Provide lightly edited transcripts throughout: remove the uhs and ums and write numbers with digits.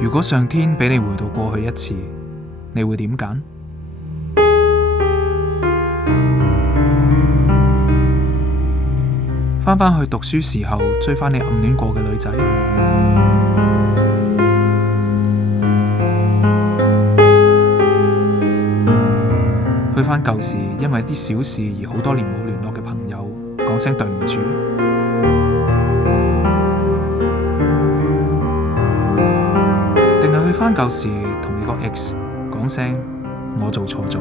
如果上天俾你回到過去一次，你會點揀？返去讀書時候追返你暗戀過嘅女仔，去返舊時因為啲小事而好多年冇聯絡嘅朋友講聲對唔住，定係去返舊時同你個 ex 講聲我做錯咗？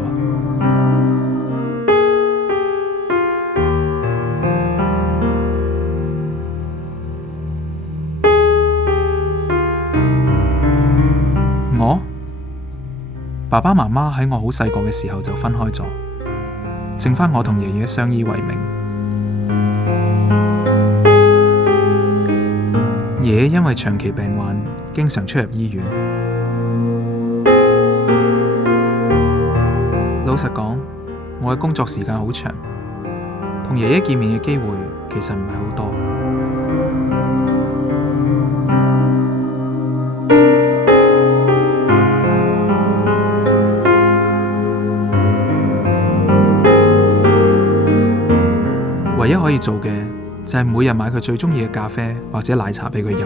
爸爸媽媽喺我好細個嘅時候就分開咗，剩返我同爺爺相依為命。爺爺因為長期病患，經常出入醫院。老實講，我嘅工作時間好長，同爺爺見面嘅機會其實唔係好多。唯一可以做嘅就係每日買佢最鍾意嘅咖啡或者奶茶俾佢飲。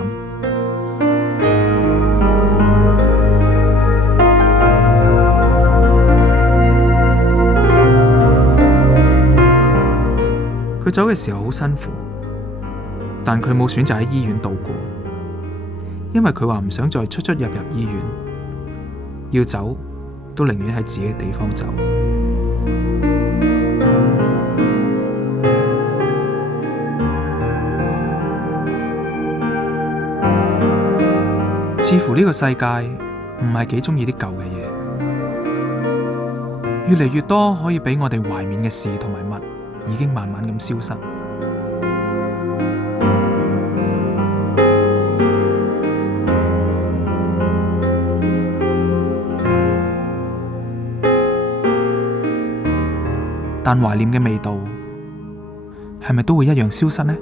佢走嘅時候好辛苦，但佢冇選擇喺醫院度過，因為佢話唔想再出入醫院，要走都寧願喺自己嘅地方走。似乎呢個世界唔係幾鍾意啲舊嘅嘢，越嚟越多可以俾我哋懷緬嘅事同埋物，已經慢慢咁消失。但懷念嘅味道，係咪都會一樣消失呢？